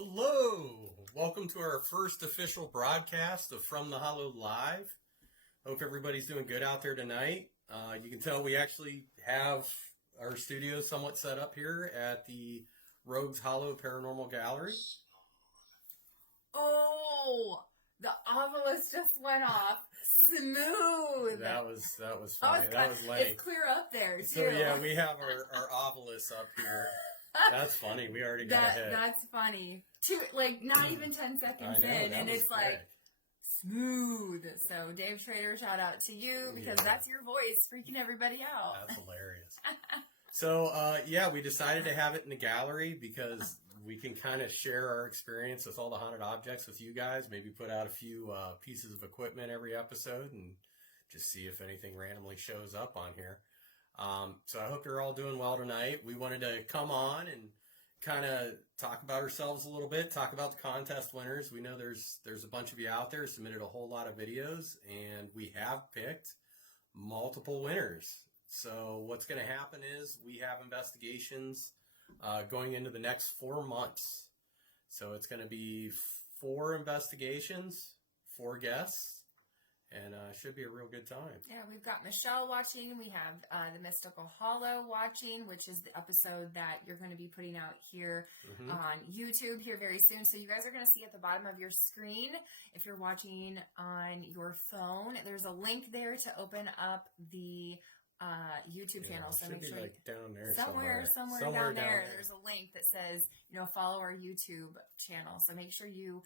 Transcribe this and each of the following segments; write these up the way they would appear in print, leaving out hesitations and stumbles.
Hello! Welcome to our first official broadcast of From the Hollow Live. Hope everybody's doing good out there tonight. You can tell we actually have our studio somewhat set up here at the Rogues Hollow Paranormal Gallery. Oh, the obelisk just went off. Smooth. That was funny. That was lame. It's clear up there, too. So yeah, we have our obelisk up here. That's funny. We already got ahead. That's funny. Not even 10 seconds in, and it's quick. like smooth. So Dave Schrader, shout out to you because that's your voice freaking everybody out. That's hilarious. So we decided to have it in the gallery because we can kind of share our experience with all the haunted objects with you guys. Maybe put out a few pieces of equipment every episode and just see if anything randomly shows up on here. So I hope you're all doing well tonight. We wanted to come on and kind of talk about ourselves a little bit, talk about the contest winners. We know there's a bunch of you out there submitted a whole lot of videos, and we have picked multiple winners. So what's going to happen is we have investigations going into the next 4 months. So it's going to be 4 investigations, 4 guests. And should be a real good time. Yeah, we've got Michelle watching. We have the Mystical Hollow watching, which is the episode that you're going to be putting out here on YouTube here very soon. So you guys are going to see at the bottom of your screen, if you're watching on your phone, there's a link there to open up the YouTube channel. So make sure down there somewhere down there, there's a link that says, follow our YouTube channel. So make sure you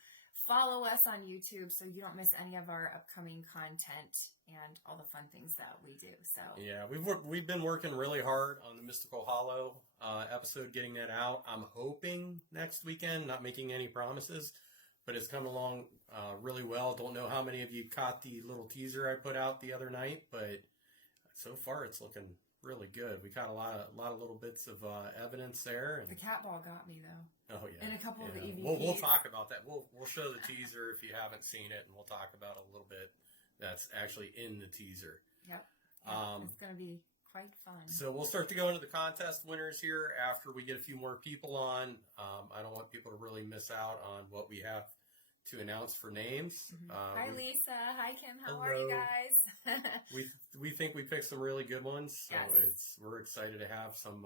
follow us on YouTube so you don't miss any of our upcoming content and all the fun things that we do. So yeah, we've been working really hard on the Mystical Hollow episode, getting that out. I'm hoping next weekend, not making any promises, but it's coming along really well. Don't know how many of you caught the little teaser I put out the other night, but so far it's looking really good. We caught a lot of little bits of evidence there. And the cat ball got me though. Oh yeah, and a couple of the EVPs. We'll talk about that. We'll show the teaser if you haven't seen it, and we'll talk about a little bit that's actually in the teaser. Yep. It's going to be quite fun. So we'll start to go into the contest winners here after we get a few more people on. I don't want people to really miss out on what we have to announce for names. Hi Lisa. Hi Kim. How hello. Are you guys? we think we picked some really good ones. So yes. we're excited to have some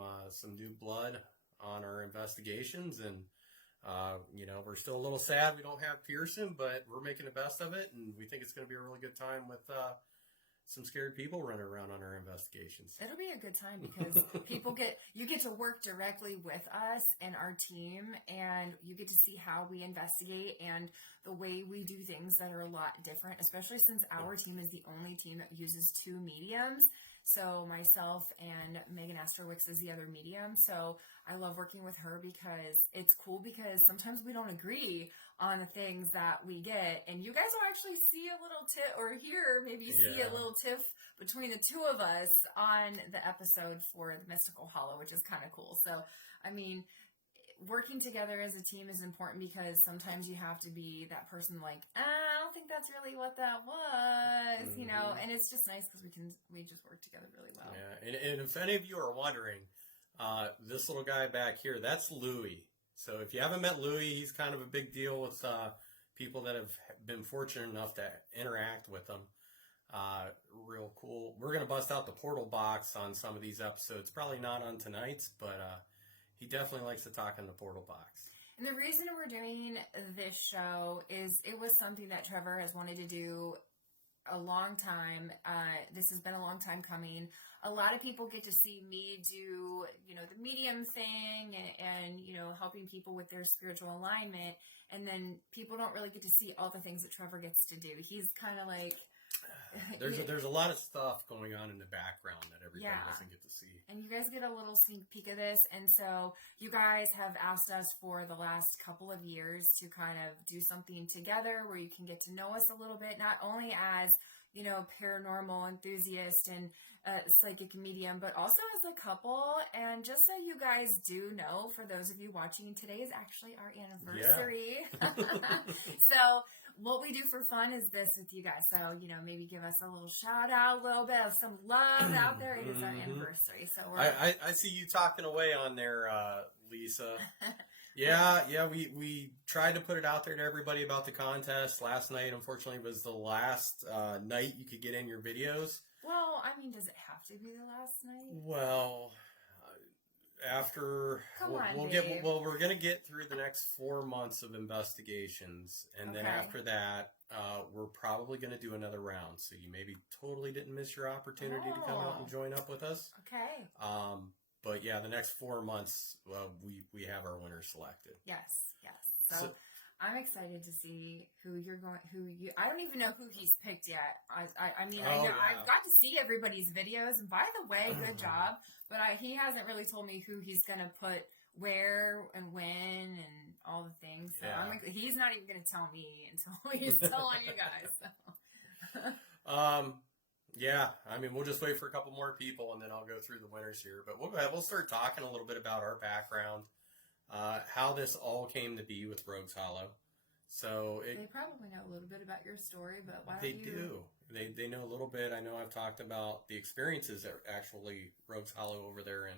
new blood on our investigations, and we're still a little sad we don't have Pearson, but we're making the best of it, and we think it's going to be a really good time with some scared people running around on our investigations. It'll be a good time because you get to work directly with us and our team, and you get to see how we investigate and the way we do things that are a lot different, especially since our team is the only team that uses 2 mediums. So myself and Megan Asterwicks is the other medium. So I love working with her because it's cool because sometimes we don't agree on the things that we get. And you guys will actually see a little tip or see a little tiff between the 2 of us on the episode for the Mystical Hollow, which is kind of cool. So, I mean, working together as a team is important because sometimes you have to be that person like, I don't think that's really what that was, you know, and it's just nice because we just work together really well. Yeah, and if any of you are wondering, this little guy back here, that's Louie. So if you haven't met Louie, he's kind of a big deal with people that have been fortunate enough to interact with him. Real cool. We're going to bust out the portal box on some of these episodes. Probably not on tonight's, but he definitely likes to talk in the portal box. And the reason we're doing this show is it was something that Trevor has wanted to do a long time. This has been a long time coming. A lot of people get to see me do, you know, the medium thing and you know, helping people with their spiritual alignment. And then people don't really get to see all the things that Trevor gets to do. He's kind of like... There's a lot of stuff going on in the background that everybody doesn't get to see. And you guys get a little sneak peek of this. And so you guys have asked us for the last couple of years to kind of do something together where you can get to know us a little bit, not only as, you know, paranormal enthusiast and psychic medium, but also as a couple. And just so you guys do know, for those of you watching, today is actually our anniversary. Yeah. So what we do for fun is this with you guys. So, you know, maybe give us a little shout out, a little bit of some love out there. It is our anniversary. So I see you talking away on there, Lisa. Yeah, we tried to put it out there to everybody about the contest. Last night, unfortunately, was the last night you could get in your videos. Well, I mean, does it have to be the last night? Well, after we're gonna get through the next 4 months of investigations, and then after that, we're probably gonna do another round. So you maybe totally didn't miss your opportunity to come out and join up with us. Okay. But yeah, the next 4 months, we have our winner selected. Yes. So I'm excited to see I don't even know who he's picked yet. I mean, I've got to see everybody's videos, and by the way, good job. But he hasn't really told me who he's going to put where and when and all the things. So he's not even going to tell me until he's telling you guys. So. Yeah, I mean, we'll just wait for a couple more people, and then I'll go through the winners here. But we'll start talking a little bit about our background, how this all came to be with Rogues Hollow. So they probably know a little bit about your story, but why don't you? They know a little bit. I know I've talked about the experiences that actually Rogues Hollow over there in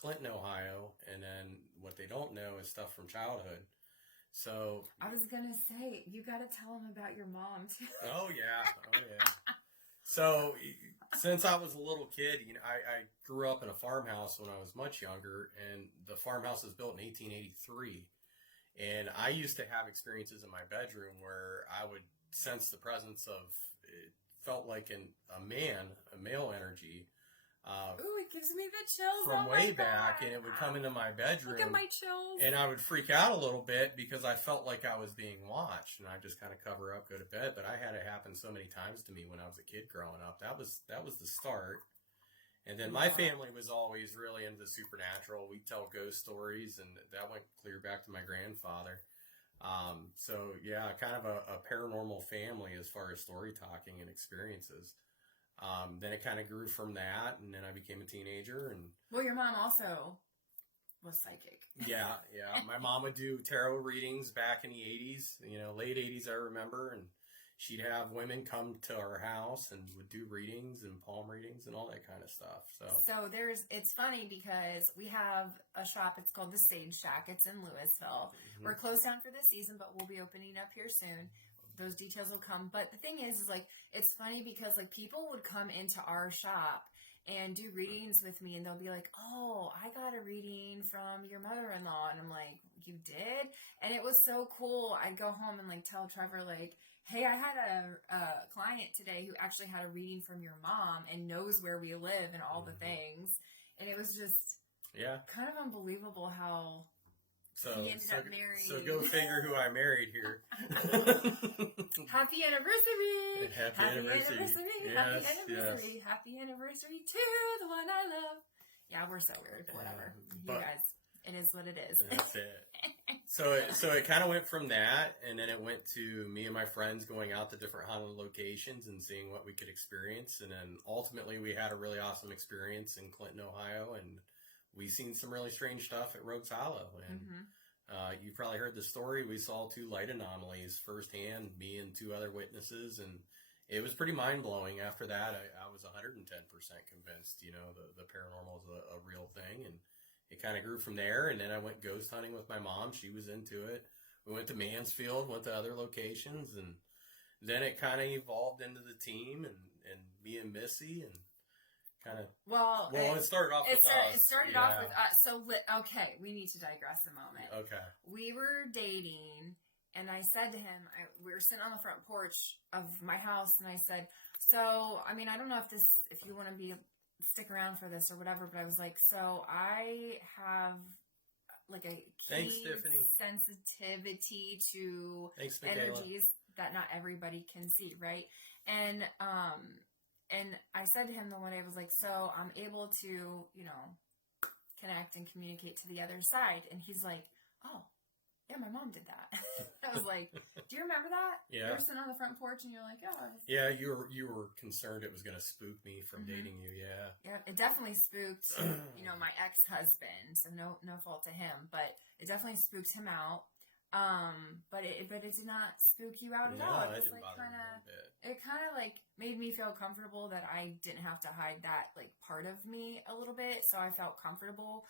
Clinton, Ohio, and then what they don't know is stuff from childhood. So I was gonna say, you got to tell them about your mom too. Oh yeah. So since I was a little kid, you know, I grew up in a farmhouse when I was much younger, and the farmhouse was built in 1883. And I used to have experiences in my bedroom where I would sense the presence of, it felt like a male energy. Ooh, it gives me the chills. From way back, and it would come into my bedroom. Look at my chills. And I would freak out a little bit because I felt like I was being watched, and I just kind of cover up, go to bed. But I had it happen so many times to me when I was a kid growing up. That was the start. And then my family was always really into the supernatural. We tell ghost stories, and that went clear back to my grandfather. So yeah, kind of a paranormal family as far as story talking and experiences. Then it kind of grew from that, and then I became a teenager. And well, your mom also was psychic. Yeah. My mom would do tarot readings back in the 80s, you know, late 80s, I remember, and she'd have women come to our house and would do readings and palm readings and all that kind of stuff. So it's funny because we have a shop. It's called the Sage Shack. It's in Louisville. Mm-hmm. We're closed down for the season, but we'll be opening up here soon. Those details will come. But the thing is like, it's funny because like people would come into our shop and do readings with me, and they'll be like, oh, I got a reading from your mother-in-law. And I'm like, you did? And it was so cool. I'd go home and like tell Trevor, like, hey, I had a client today who actually had a reading from your mom and knows where we live and all the things. And it was just kind of unbelievable how he ended up marrying. So go figure who I married here. Happy anniversary! Happy anniversary! Yes, happy anniversary! Yes. Happy anniversary to the one I love. Yeah, we're so weird. Whatever. You guys, it is what it is. That's it. So it kind of went from that, and then it went to me and my friends going out to different haunted locations and seeing what we could experience, and then ultimately we had a really awesome experience in Clinton, Ohio, and we seen some really strange stuff at Rogues Hollow. And you've probably heard the story. We saw 2 light anomalies firsthand, me and 2 other witnesses, and it was pretty mind-blowing. After that, I was 110% convinced, the paranormal is a real thing, and it kind of grew from there. And then I went ghost hunting with my mom. She was into it. We went to Mansfield, went to other locations, and then it kind of evolved into the team and me and Missy, and kind of. Well, it started off with us. It started off with us. So, okay, we need to digress a moment. Okay. We were dating, and I said to him, we were sitting on the front porch of my house, and I said, so, I mean, I don't know if you want to stick around for this or whatever, but I was like, so I have like a key sensitivity to energies that not everybody can see, right? And I said to him the one day, I was like, so I'm able to, connect and communicate to the other side. And he's like, oh, yeah, my mom did that. I was like, do you remember that? Yeah. You were sitting on the front porch and you're like, oh. Yeah, you were concerned it was going to spook me from dating you, yeah. Yeah, it definitely spooked, my ex-husband. So no fault to him, but it definitely spooked him out. But it did not spook you out at all. It didn't bother me a bit. It kind of like made me feel comfortable that I didn't have to hide that like part of me a little bit. So I felt comfortable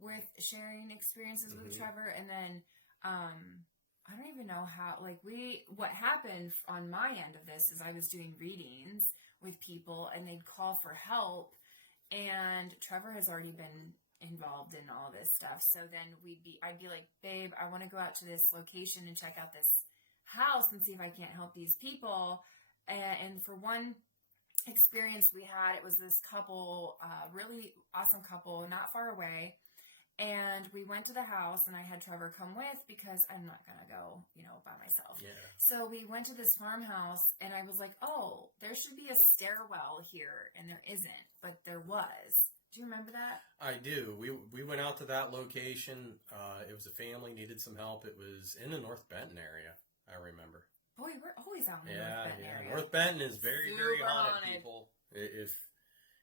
with sharing experiences with Trevor. And then, I don't even know how, what happened on my end of this is I was doing readings with people and they'd call for help, and Trevor has already been involved in all this stuff. So then I'd be like, babe, I want to go out to this location and check out this house and see if I can't help these people. And for one experience we had, it was this couple, really awesome couple, not far away. And we went to the house, and I had Trevor come with because I'm not going to go, by myself. Yeah. So we went to this farmhouse, and I was like, oh, there should be a stairwell here, and there isn't, but there was. Do you remember that? I do. We went out to that location. It was a family, needed some help. It was in the North Benton area, I remember. Boy, we're always out in the North Benton area. North Benton is very, Super very haunted, people.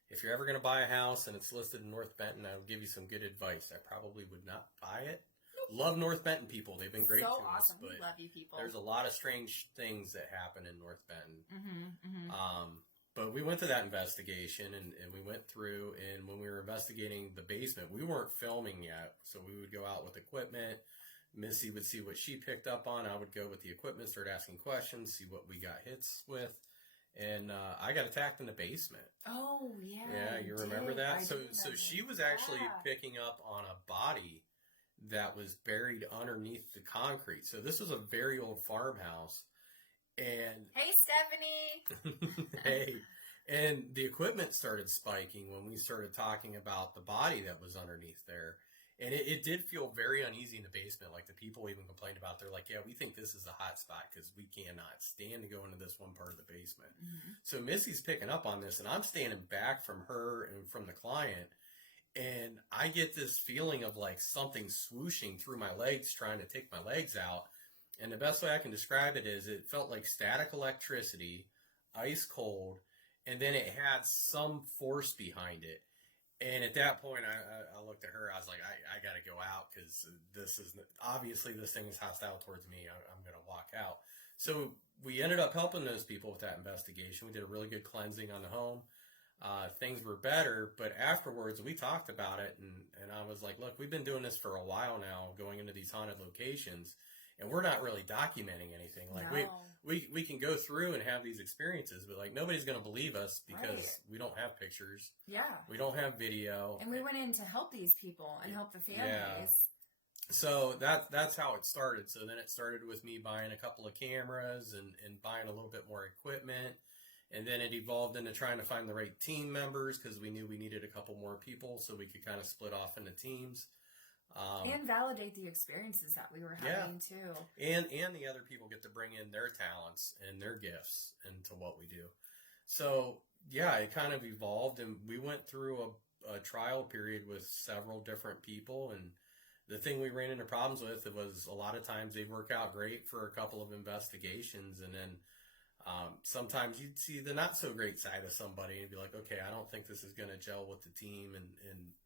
If you're ever going to buy a house and it's listed in North Benton, I'll give you some good advice. I probably would not buy it. Love North Benton people. They've been great to awesome. us. But we love you people. There's a lot of strange things that happen in North Benton. But we went to that investigation, and we went through, and when we were investigating the basement, we weren't filming yet. So we would go out with equipment. Missy would see what she picked up on. I would go with the equipment, start asking questions, see what we got hits with. And I got attacked in the basement. Oh, yeah. Yeah, you remember that? So she was actually Yeah. picking up on a body that was buried underneath the concrete. So this was a very old farmhouse. And hey, Stephanie. hey. And the equipment started spiking when we started talking about the body that was underneath there. And it did feel very uneasy in the basement. Like the people even complained about, they're like, yeah, we think this is a hot spot because we cannot stand to go into this one part of the basement. So Missy's picking up on this, and I'm standing back from her and from the client. And I get this feeling of like something swooshing through my legs, trying to take my legs out. And the best way I can describe it is it felt like static electricity, ice cold, and then it had some force behind it. And at that point, I looked at her. I was like, I got to go out because this thing is hostile towards me. I'm going to walk out. So we ended up helping those people with that investigation. We did a really good cleansing on the home. Things were better, but afterwards we talked about it, and I was like, look, we've been doing this for a while now, going into these haunted locations, and we're not really documenting anything. Like we can go through and have these experiences, but like nobody's going to believe us because we don't have pictures. Yeah. We don't have video. And we went in to help these people and help the families. Yeah. So that's how it started. So then it started with me buying a couple of cameras and buying a little bit more equipment. And then it evolved into trying to find the right team members because we knew we needed a couple more people so we could kind of split off into teams. And validate the experiences that we were having too. And the other people get to bring in their talents and their gifts into what we do. So yeah, it kind of evolved, and we went through a trial period with several different people. And the thing we ran into problems with, it was a lot of times they work out great for a couple of investigations, and then Sometimes you'd see the not so great side of somebody and be like, okay, I don't think this is going to gel with the team, and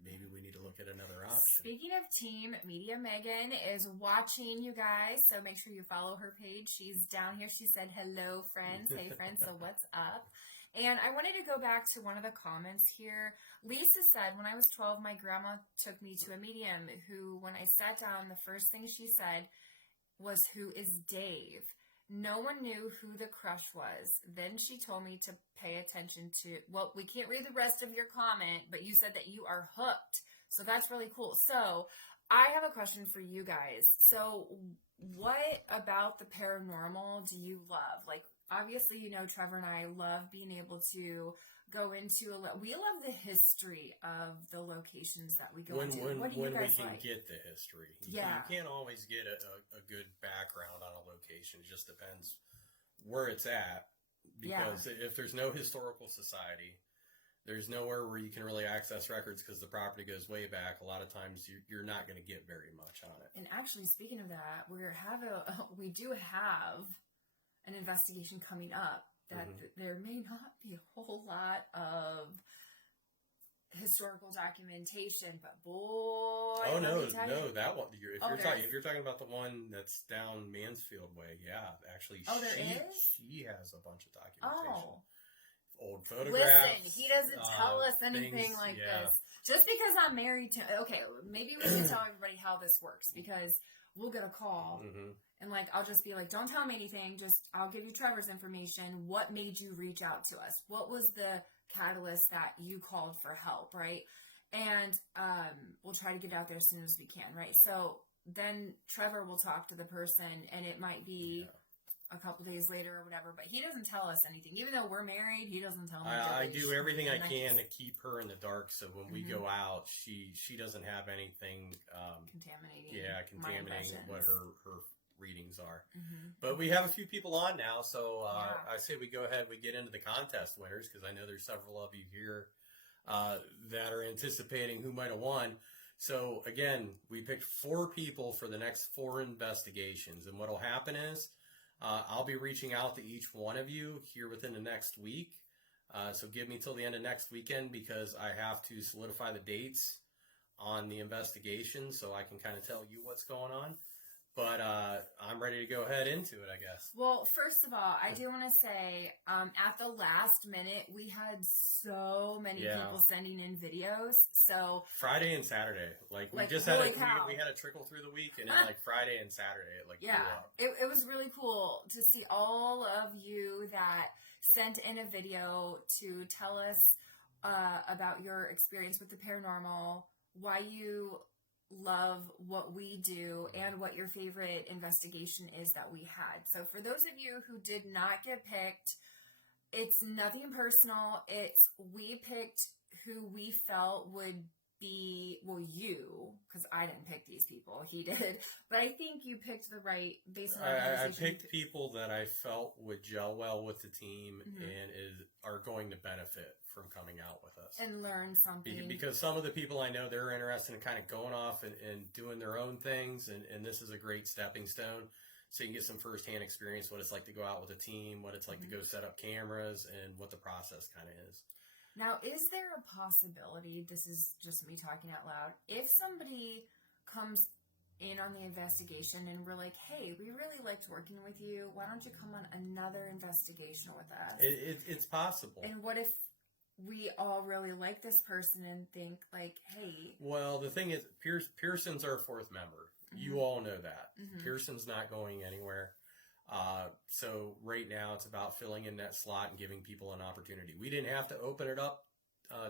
maybe we need to look at another option. Speaking of team, Media Megan is watching you guys, so make sure you follow her page. She's down here. She said, hello, friends. Hey, friends. So what's up? And I wanted to go back to one of the comments here. Lisa said, when I was 12, my grandma took me to a medium who, when I sat down, the first thing she said was, who is Dave? No one knew who the crush was. Then she told me to pay attention to, well, we can't read the rest of your comment, but you said that you are hooked. So that's really cool. So I have a question for you guys. So what about the paranormal do you love? Like, obviously, you know, Trevor and I love being able to go into, we love the history of the locations that we go into. What do you guys we can like? get the history. Yeah. You can't always get a good background on a location. It just depends where it's at. Because if there's no historical society, there's nowhere where you can really access records because the property goes way back. A lot of times you're not going to get very much on it. And actually, speaking of that, we do have an investigation coming up that there may not be a whole lot of historical documentation, but boy, that one. If you're talking about the one that's down Mansfield Way, actually, she has a bunch of documentation. Old photographs. Listen, he doesn't tell us anything like this. Just because I'm married to, okay, maybe we should tell everybody how this works, because we'll get a call and I'll just be like, don't tell me anything. I'll give you Trevor's information. What made you reach out to us? What was the catalyst that you called for help, right? And we'll try to get out there as soon as we can, right? So then Trevor will talk to the person, and it might be a couple days later or whatever, but he doesn't tell us anything. Even though we're married, he doesn't tell me. I do everything I can to keep her in the dark, so when we go out, she doesn't have anything contaminating what her readings are. But we have a few people on now, so I say we go ahead, we get into the contest winners, because I know there's several of you here that are anticipating who might have won. So again, we picked 4 people for the next 4 investigations, and what will happen is I'll be reaching out to each one of you here within the next week. So give me till the end of next weekend, because I have to solidify the dates on the investigation so I can kind of tell you what's going on. But I'm ready to go ahead into it, I guess. Well, first of all, I do want to say, at the last minute, we had so many people sending in videos. So Friday and Saturday, we just had we had a trickle through the week, and then Friday and Saturday, it blew up. It was really cool to see all of you that sent in a video to tell us about your experience with the paranormal, why you love what we do, and what your favorite investigation is that we had. So for those of you who did not get picked, it's nothing personal. We picked who we felt would be, you, because I didn't pick these people, he did, but I think you picked the right, based on I picked people that I felt would gel well with the team and are going to benefit from coming out with us. And learn something. Because some of the people I know, they're interested in kind of going off and doing their own things, and this is a great stepping stone. So you can get some firsthand experience, what it's like to go out with a team, what it's like to go set up cameras, and what the process kind of is. Now, is there a possibility, this is just me talking out loud, if somebody comes in on the investigation and we're like, hey, we really liked working with you, why don't you come on another investigation with us? It's possible. And what if we all really like this person and think hey. Well, the thing is, Pearson's our 4th member. You all know that. Pearson's not going anywhere. So right now it's about filling in that slot and giving people an opportunity. We didn't have to open it up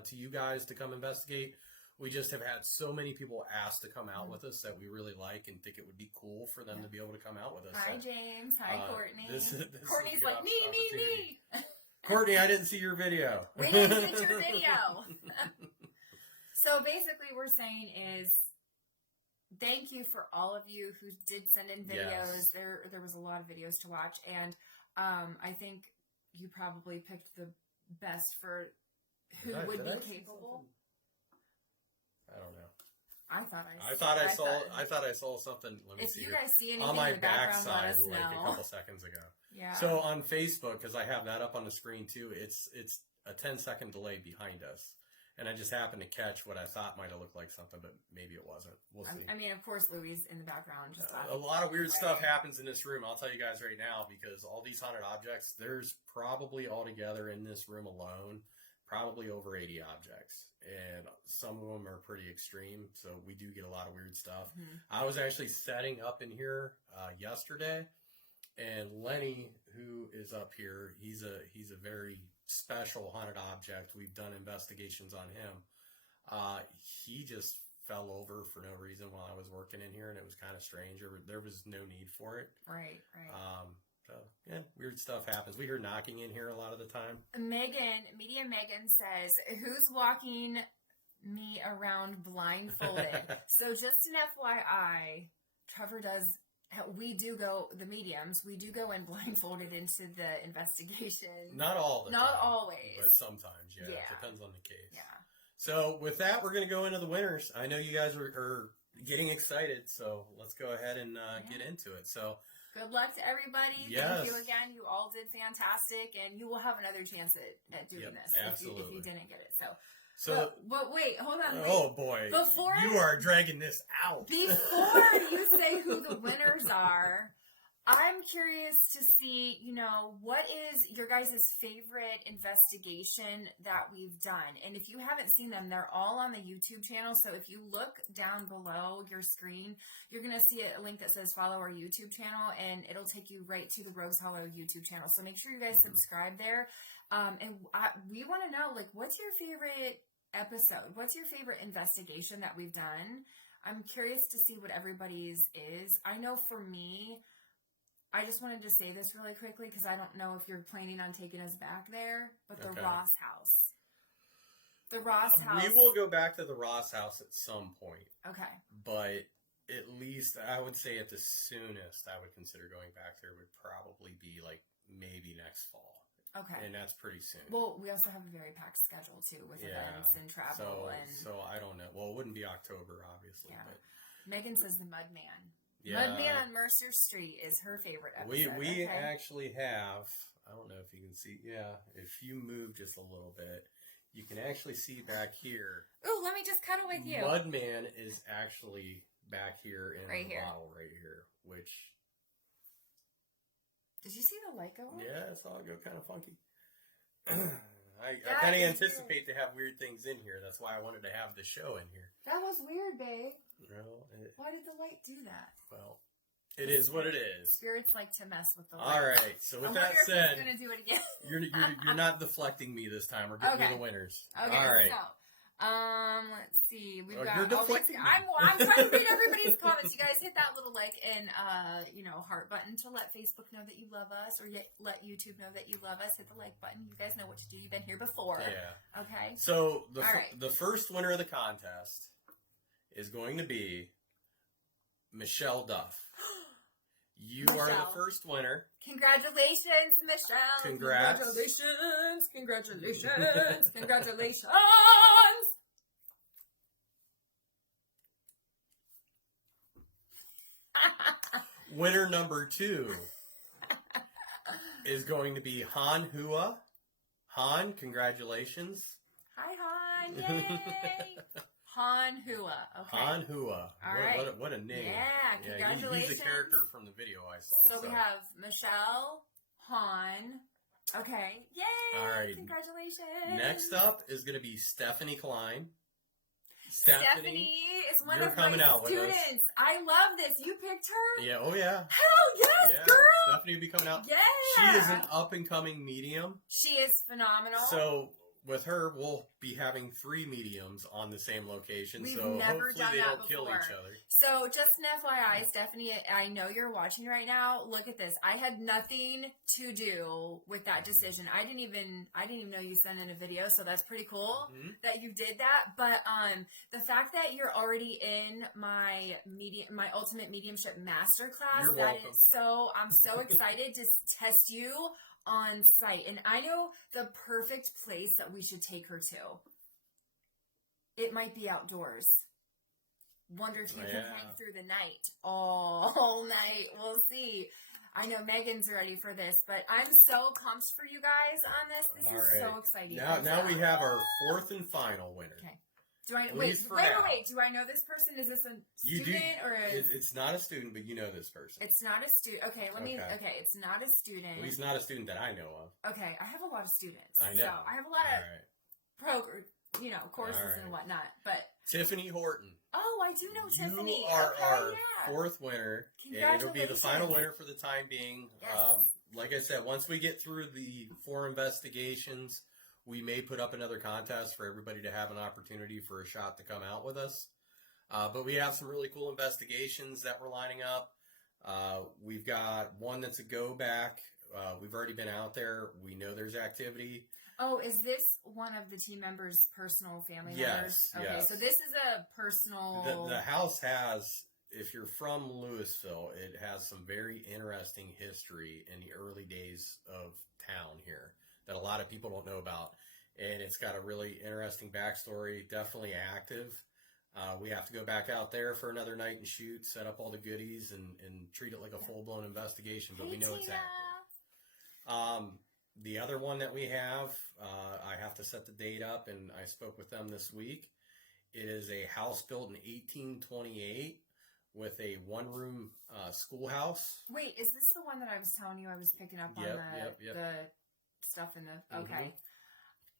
to you guys to come investigate. We just have had so many people ask to come out with us that we really like and think it would be cool for them to be able to come out with us. Hi, James. Hi, Courtney. Courtney's like, me. Courtney, I didn't see your video. We didn't see your video. So basically we're saying is, thank you for all of you who did send in videos. Yes. There was a lot of videos to watch, and I think you probably picked the best for who would be capable. I don't know. I thought I saw something. Let me if see you here. guys see anything On my in the background, let backside, us like a know. couple seconds ago. Yeah. So on Facebook, because I have that up on the screen too, it's a 10-second delay behind us, and I just happened to catch what I thought might have looked like something, but maybe it wasn't. We'll see. I mean, of course, Louis in the background just A lot of weird stuff happens in this room. I'll tell you guys right now, because all these haunted objects, there's probably altogether in this room alone, probably over 80 objects. And some of them are pretty extreme, so we do get a lot of weird stuff. Mm-hmm. I was actually setting up in here yesterday, and Lenny, who is up here, he's a very special haunted object. We've done investigations on him. He just fell over for no reason while I was working in here, and it was kind of strange. There was no need for it. Right. So, yeah, weird stuff happens. We hear knocking in here a lot of the time. Media Megan says, who's walking me around blindfolded? So just an FYI, Trevor does, we do go, the mediums, we do go in blindfolded into the investigation. Not all the time. Not always. But sometimes, yeah. It depends on the case. Yeah. So with that, we're going to go into the winners. I know you guys are getting excited, so let's go ahead and get into it. So good luck to everybody. Yes. Thank you again. You all did fantastic, and you will have another chance at doing this absolutely. if you didn't get it. So but wait, hold on. Wait. Oh boy, you are dragging this out. Before you say who the winners are, I'm curious to see, what is your guys' favorite investigation that we've done? And if you haven't seen them, they're all on the YouTube channel. So if you look down below your screen, you're going to see a link that says follow our YouTube channel, and it'll take you right to the Rogues Hollow YouTube channel. So make sure you guys subscribe there. We want to know, what's your favorite episode? What's your favorite investigation that we've done? I'm curious to see what everybody's is. I know for me, I just wanted to say this really quickly because I don't know if you're planning on taking us back there, but the Ross house. The Ross house. We will go back to the Ross house at some point. Okay. But at least, I would say at the soonest I would consider going back there would probably be maybe next fall. Okay. And that's pretty soon. Well, we also have a very packed schedule too with events and travel. So I don't know. Well, it wouldn't be October, obviously. Yeah. But Megan says the Mudman. Yeah. Mudman on Mercer Street is her favorite episode. We actually have, I don't know if you can see, if you move just a little bit, you can actually see back here. Oh, let me just cuddle with you. Mudman is actually back here in the bottle right here, which... Did you see the light go on? Yeah, I saw it go kind of funky. I kind of anticipate to have weird things in here. That's why I wanted to have the show in here. That was weird, babe. Well, why did the light do that? Well, it is what it is. Spirits like to mess with the light. All right. So with that said, going to do it again. you're not deflecting me this time. We're getting to the winners. Okay. All right. So, let's see. We've got. You're deflecting me. I'm trying to read everybody's comments. You guys hit that little and heart button to let Facebook know that you love us, or let YouTube know that you love us. Hit the like button. You guys know what to do. You've been here before. Yeah. Okay. So the first winner of the contest is going to be Michelle Duff. You are the first winner. Congratulations, Michelle. Congrats. Congratulations. Winner number 2 is going to be Han Hua. Han, congratulations. Hi, Han. Yay. Han Hua. Okay. Han Hua. All right. What a name. Yeah, congratulations. He's the character from the video I saw. So we have Michelle, Han. Okay. Yay. All right. Congratulations. Next up is going to be Stephanie Klein. Stephanie is one of coming my out students. With us. I love this. You picked her? Yeah. Oh, yeah. Hell yes, girl. Stephanie will be coming out. Yeah. She is an up-and-coming medium. She is phenomenal. So with her, we'll be having 3 mediums on the same location. We've so never hopefully done they that don't kill before. each other. So just an FYI, Stephanie, I know you're watching right now. Look at this. I had nothing to do with that decision. I didn't even know you sent in a video, so that's pretty cool that you did that. But the fact that you're already in my ultimate mediumship masterclass, You're welcome. I'm so excited to test you on site. And I know the perfect place that we should take her to. It might be outdoors. wonder if you can hang through the night. All night. We'll see. I know Megan's ready for this, but I'm so pumped for you guys on this. This is so exciting. Now we have our fourth and final winner. Okay. Do I wait? Do I know this person? Is this a student or it's not a student, but you know this person. It's not a student. Okay, Okay, it's not a student. At least not a student that I know of. Okay, I have a lot of students. I know. So I have a lot of courses and whatnot. But Tiffany Horton. Oh, I do know Tiffany. You are our fourth winner, and it'll be the final winner for the time being. Yes. Like I said, once we get through the 4 investigations, we may put up another contest for everybody to have an opportunity for a shot to come out with us. But we have some really cool investigations that we're lining up. We've got one that's a go back. We've already been out there. We know there's activity. Oh, is this one of the team members' personal family members? Okay, yes. So this is a personal... The house has, if you're from Louisville, it has some very interesting history in the early days of town here that a lot of people don't know about. And it's got a really interesting backstory, definitely active. We have to go back out there for another night and shoot, set up all the goodies, and treat it like a full-blown investigation, but we know it's active. The other one that we have, I have to set the date up, and I spoke with them this week. It is a house built in 1828 with a one-room schoolhouse. Wait, is this the one that I was telling you I was picking up on the stuff in the... Okay. Mm-hmm.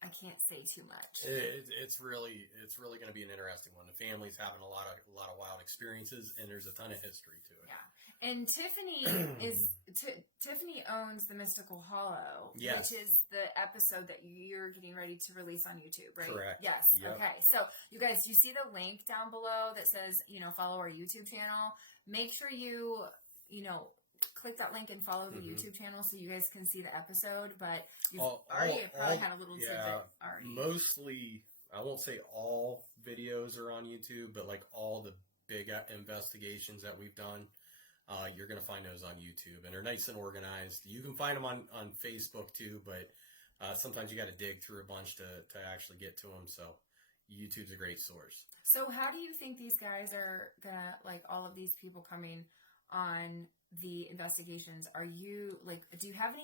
I can't say too much. It's really going to be an interesting one. The family's having a lot of wild experiences, and there's a ton of history to it. Yeah, and Tiffany Tiffany owns the Mystical Hollow, yes. which is the episode that you're getting ready to release on YouTube, right? Correct. Yes. Yep. Okay. So you guys, you see the link down below that says follow our YouTube channel. Make sure you click that link and follow the YouTube channel so you guys can see the episode. But you've probably had a little tidbit already. Mostly, I won't say all videos are on YouTube, but like all the big investigations that we've done, you're going to find those on YouTube. And they're nice and organized. You can find them on Facebook too, but sometimes you got to dig through a bunch to actually get to them. So YouTube's a great source. So how do you think these guys are going to, like all of these people coming on the investigations, are you do you have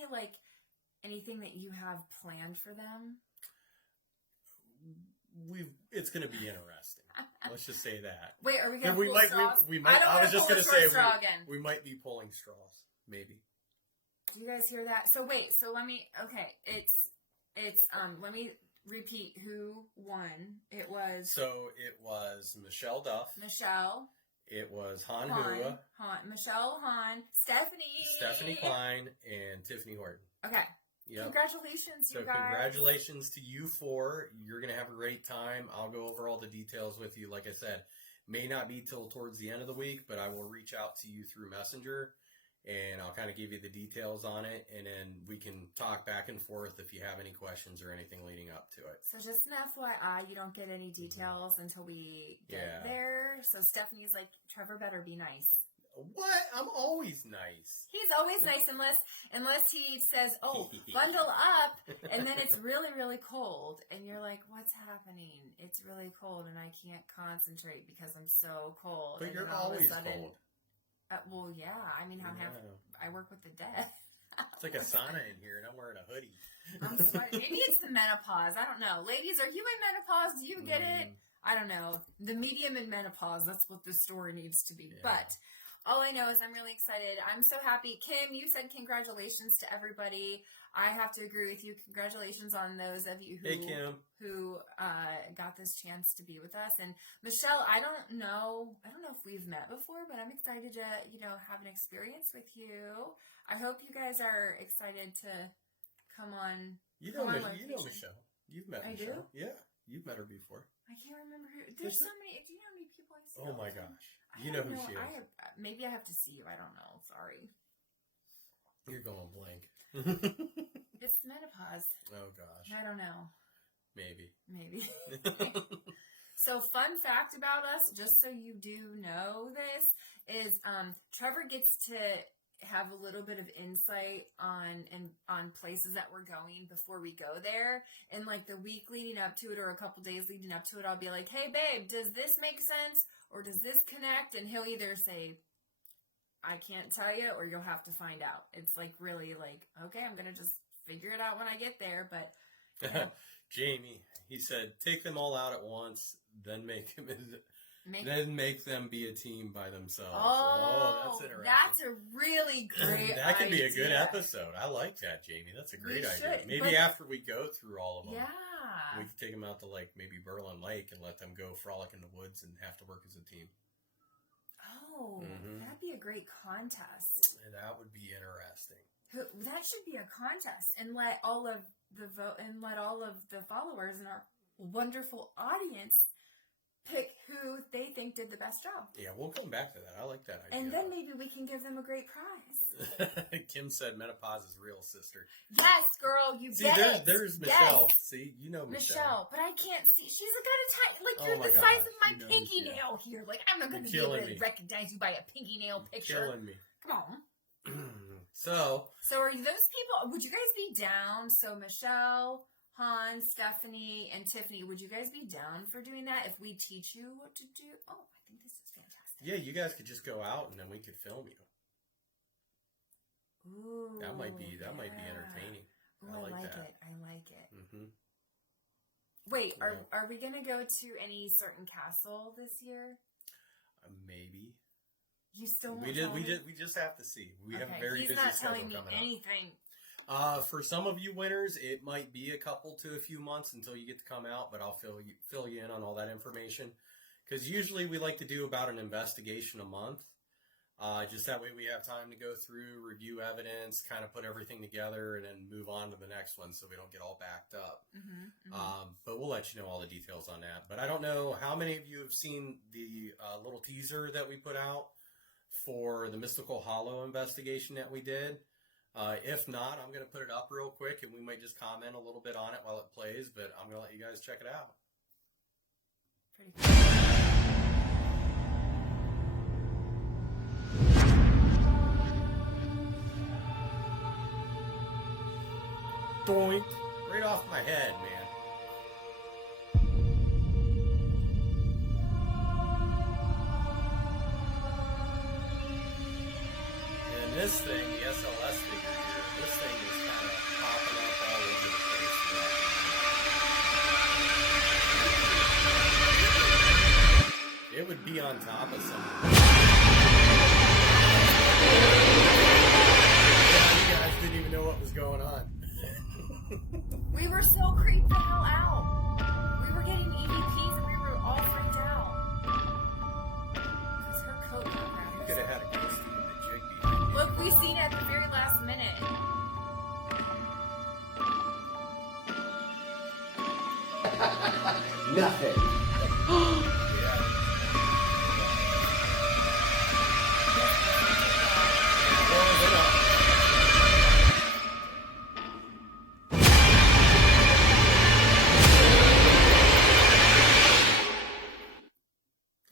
anything that you have planned for them? It's going to be interesting. Let's just say that. Wait, are we going to pull straws? We might. I was just going to say we might be pulling straws, maybe. Do you guys hear that? So wait, let me. Okay, it's let me repeat who won. It was Michelle Duff. Michelle. It was Hua, Michelle, Stephanie Klein, and Tiffany Horton. Okay. Yep. Congratulations, you guys. Congratulations to you 4. You're going to have a great time. I'll go over all the details with you. Like I said, may not be till towards the end of the week, but I will reach out to you through Messenger, and I'll kind of give you the details on it, and then we can talk back and forth if you have any questions or anything leading up to it. So just an FYI, you don't get any details until we get there. So Stephanie's like, Trevor better be nice. What? I'm always nice. He's always nice unless he says, oh, bundle up, and then it's really, really cold, and you're like, what's happening? It's really cold, and I can't concentrate because I'm so cold. But and you're always cold. Well, yeah. I mean, I work with the dead. It's like a sauna in here, and I'm wearing a hoodie. I'm sweating. Maybe it's the menopause. I don't know. Ladies, are you in menopause? Do you get it? I don't know. The medium in menopause. That's what the story needs to be. Yeah. But all I know is I'm really excited. I'm so happy. Kim, you said congratulations to everybody. I have to agree with you. Congratulations on those of you who got this chance to be with us. And Michelle, I don't know if we've met before, but I'm excited to, have an experience with you. I hope you guys are excited to come on. You know Michelle. You've met Michelle. Do? Yeah, you've met her before. I can't remember who. There's so many. Do you know how many people I see? Oh my gosh. You know who she is. Maybe I have to see you. I don't know. Sorry. You're going blank. It's menopause. Oh gosh. I don't know. Maybe. So fun fact about us, just so you do know this, is Trevor gets to have a little bit of insight on places that we're going before we go there. And like the week leading up to it or a couple days leading up to it, I'll be like, hey babe, does this make sense? Or does this connect? And he'll either say, I can't tell you, or you'll have to find out. It's like really like, okay, I'm going to just figure it out when I get there. But yeah. Jamie, he said, take them all out at once, then make them be a team by themselves. Oh, that's interesting. That's a really great That could be a good idea. episode. I like that, Jamie. That's a great We idea. should, Maybe after we go through all of them, yeah, we could take them out to like maybe Berlin Lake and let them go frolic in the woods and have to work as a team. Oh, that'd be a great contest. That would be interesting. That should be a contest, and let all of the followers and our wonderful audience pick who they think did the best job. Yeah, we'll come back to that. I like that idea. And then maybe we can give them a great prize. Kim said menopause is real, sister. Yes, girl, you see, get it. There's Michelle. Yes. See, you know Michelle. But I can't see. She's got a tiny, like you're the size of my pinky nail here. Like I'm not going to be able to recognize you by a pinky nail picture. You're killing me. Come on. So are those people, would you guys be down? So Michelle, Hans, Stephanie, and Tiffany, would you guys be down for doing that if we teach you what to do? Oh, I think this is fantastic. Yeah, you guys could just go out and then we could film you. Ooh, that might be entertaining. Ooh, I like it. I like it. Mm-hmm. Wait, are we gonna go to any certain castle this year? Maybe. You still won't we just have to see. We have a very busy schedule coming up. He's not telling me anything. For some of you winners, it might be a couple to a few months until you get to come out, but I'll fill you in on all that information. Because usually we like to do about an investigation a month. Just that way we have time to go through, review evidence, kind of put everything together, and then move on to the next one so we don't get all backed up. But we'll let you know all the details on that. But I don't know how many of you have seen the little teaser that we put out for the Mystical Hollow investigation that we did. If not, I'm going to put it up real quick, and we might just comment a little bit on it while it plays, but I'm going to let you guys check it out. Pretty cool. Doink! Right off my head, man. And this thing, the SLS figure here, this thing is kind of popping up all over the place. It would be on top of something. You guys didn't even know what was going on. We were so creeped the hell out. We were getting EVPs and we were all freaked out. Because her coat got around. You could have had a ghosty with a jig behind you. Look, we seen it at the very last minute. Nothing.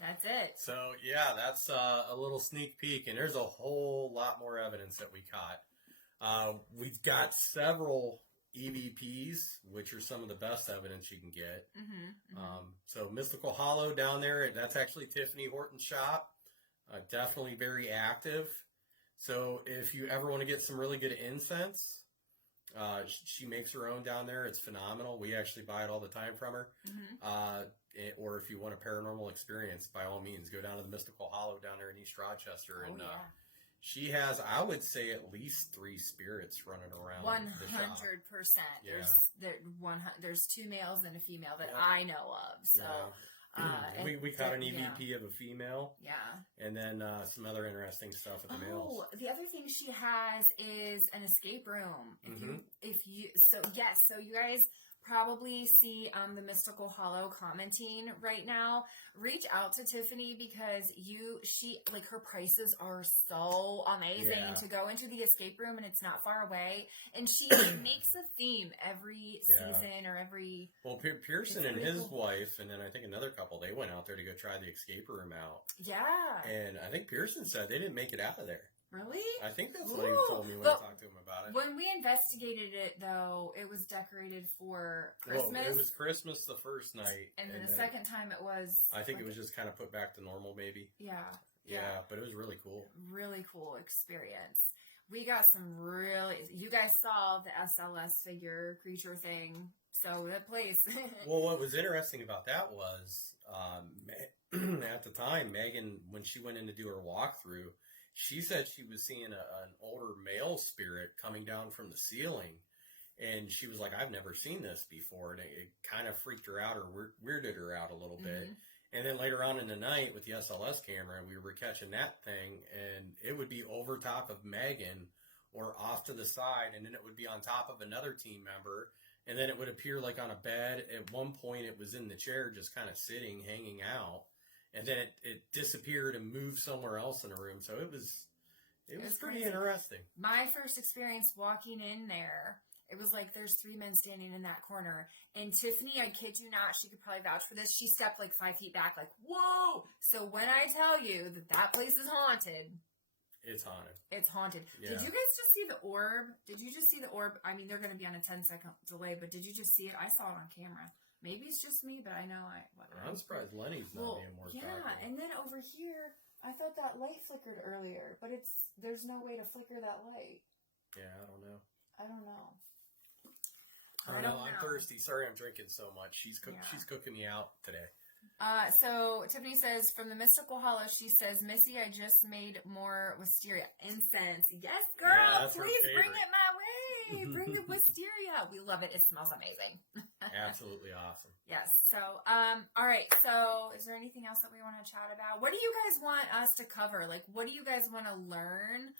That's it. So, yeah, that's a little sneak peek, and there's a whole lot more evidence that we caught. We've got several EVPs, which are some of the best evidence you can get. So, Mystical Hollow down there, that's actually Tiffany Horton's shop. Definitely very active. So, if you ever want to get some really good incense, she makes her own down there. It's phenomenal. We actually buy it all the time from her. Or if you want a paranormal experience, by all means, go down to the Mystical Hollow down there in East Rochester. And she has, I would say, at least 3 spirits running around 100%. There's 2 males and a female that I know of. So we caught an EVP of a female. Yeah. And then some other interesting stuff with the males. Oh, the other thing she has is an escape room. So you guys probably see the Mystical Hollow commenting right now, reach out to Tiffany because her prices are so amazing to go into the escape room, and it's not far away. And she makes a theme every season or every. Well, Pearson and his wife, and then I think another couple, they went out there to go try the escape room out. Yeah. And I think Pearson said they didn't make it out of there. Really? I think that's what he told me when I talked to him about it. When we investigated it, though, it was decorated for Christmas. Well, it was Christmas the first night. And then the second time it was... I think it was just kind of put back to normal, maybe. Yeah. Yeah, but it was really cool. Really cool experience. We got some really... You guys saw the SLS figure creature thing. So that place... Well, what was interesting about that was, at the time, Megan, when she went in to do her walkthrough, she said she was seeing an older male spirit coming down from the ceiling. And she was like, I've never seen this before. And it kind of freaked her out or weirded her out a little bit. And then later on in the night with the SLS camera, we were catching that thing. And it would be over top of Megan or off to the side. And then it would be on top of another team member. And then it would appear like on a bed. At one point, it was in the chair just kind of sitting, hanging out. And then it disappeared and moved somewhere else in the room. So it was pretty interesting. My first experience walking in there, it was like there's 3 men standing in that corner. And Tiffany, I kid you not, she could probably vouch for this. She stepped like 5 feet back like, whoa! So when I tell you that place is haunted. It's haunted. It's haunted. Yeah. Did you guys just see the orb? Did you just see the orb? I mean, they're going to be on a 10-second delay, but did you just see it? I saw it on camera. Maybe it's just me, but I know I'm surprised Lenny's not being more yeah, talkative. and then over here, I thought that light flickered earlier, but there's no way to flicker that light. Yeah, I don't know. I don't know. I'm thirsty. Sorry I'm drinking so much. She's cooking me out today. So Tiffany says, from the Mystical Hollow, she says, Missy, I just made more wisteria. Incense. Yes, girl, please bring it my way. Bring the wisteria. We love it. It smells amazing. Absolutely awesome. Yes. So, all right. So is there anything else that we want to chat about? What do you guys want us to cover? Like, what do you guys want to learn,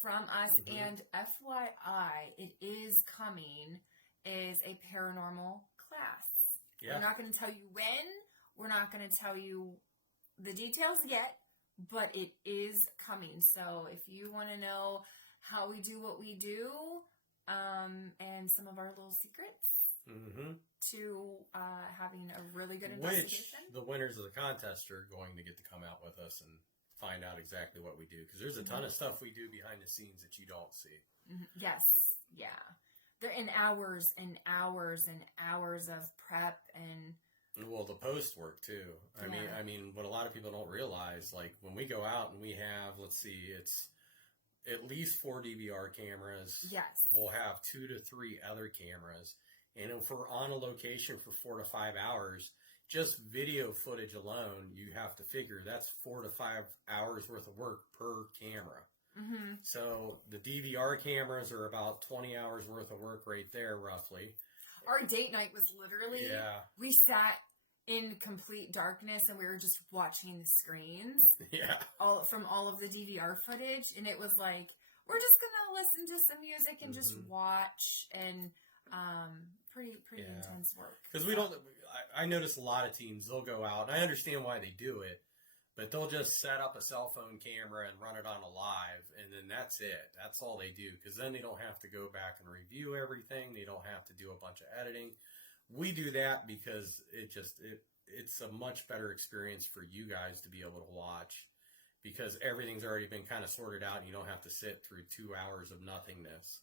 from us? And FYI, it is coming is a paranormal class. Yeah. We're not going to tell you when. We're not going to tell you the details yet, but it is coming. So if you want to know how we do what we do, and some of our little secrets to having a really good investigation. Which the winners of the contest are going to get to come out with us and find out exactly what we do. Because there's a ton of stuff we do behind the scenes that you don't see. Yes. Yeah. They're in hours and hours and hours of prep and... Well, the post work too. I mean, what a lot of people don't realize, like when we go out and we have, let's see, it's at least 4 DVR cameras. Yes. We'll have 2 to 3 other cameras. And if we're on a location for 4 to 5 hours, just video footage alone, you have to figure that's 4 to 5 hours worth of work per camera. So the DVR cameras are about 20 hours worth of work right there, roughly. Our date night was literally, we sat in complete darkness and we were just watching the screens. Yeah. From all of the DVR footage. And it was like, we're just going to listen to some music and just watch. And pretty intense work. Because I notice a lot of teams, they'll go out, and I understand why they do it, but they'll just set up a cell phone camera and run it on a live, and then that's it. That's all they do, because then they don't have to go back and review everything. They don't have to do a bunch of editing. We do that because it's a much better experience for you guys to be able to watch, because everything's already been kind of sorted out, and you don't have to sit through 2 hours of nothingness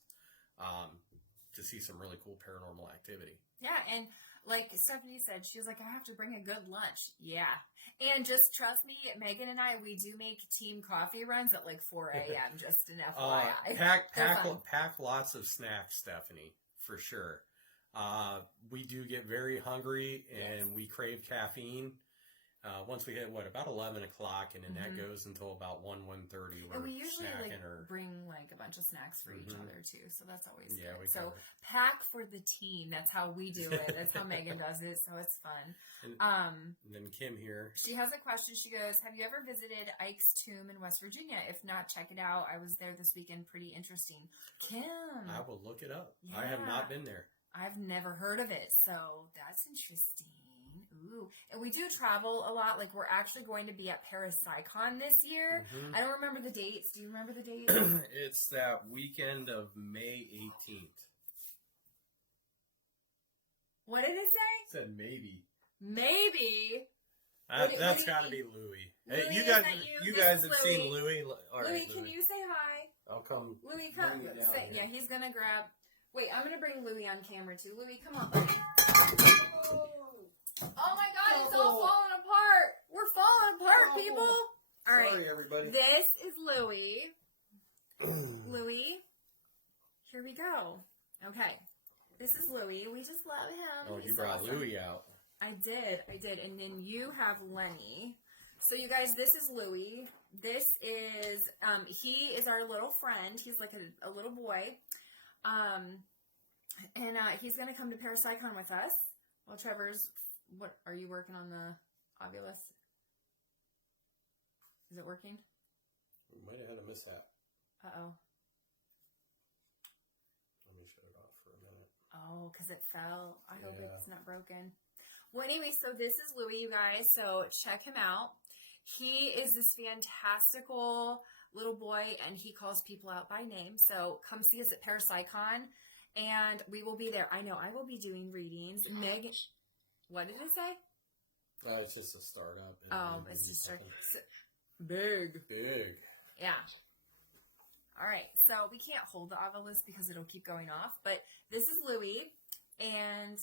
to see some really cool paranormal activity. Yeah, and like Stephanie said, she was like, I have to bring a good lunch. Yeah. And just trust me, Megan and I, we do make team coffee runs at like 4 a.m., just an FYI. Pack lots of snacks, Stephanie, for sure. We do get very hungry, and we crave caffeine. Once we hit, about 11 o'clock, and then that goes until about 1:30. And we usually bring like a bunch of snacks for each other too, so that's always good. So pack for the team. That's how we do it. That's how Megan does it, so it's fun. And then Kim here. She has a question. She goes, have you ever visited Ike's Tomb in West Virginia? If not, check it out. I was there this weekend. Pretty interesting. Kim. I will look it up. Yeah. I have not been there. I've never heard of it, so that's interesting. Ooh, and we do travel a lot. Like, we're actually going to be at Parapsychon this year. Mhm. I don't remember the dates. Do you remember the dates? It's that weekend of May 18th. What did it say? It said maybe. Maybe. That's got to be Louie. Hey, Louie, you is guys, that you This guys is have seen Louie. Louie. All right, Louie, can you say hi? I'll come. Louie, come. Bring it down Say, here. yeah, he's gonna grab. Wait, I'm gonna bring Louie on camera too. Louie, come on, buddy. Oh my God, it's all falling apart. We're falling apart, people. All right, Sorry, everybody. this is Louie. Louie, here we go. Okay, this is Louie. We just love him. Oh, He's you so brought awesome. Louie out. I did. And then you have Lenny. So you guys, this is Louie. This is, he is our little friend. He's like a little boy. And he's going to come to Parapsychon with us. Well, Trevor's, what, are you working on the Ovilus? Is it working? We might have had a mishap. Uh-oh. Let me shut it off for a minute. Oh, because it fell. I hope Yeah. it's not broken. Well, anyway, so this is Louie, you guys. So check him out. He is this fantastical little boy, and he calls people out by name. So come see us at Parapsychon, and we will be there. I know I will be doing readings. Meg, what did it say? It's just a startup. Oh, it's just big. Big. Yeah. All right. So we can't hold the Ovilus because it'll keep going off. But this is Louie, and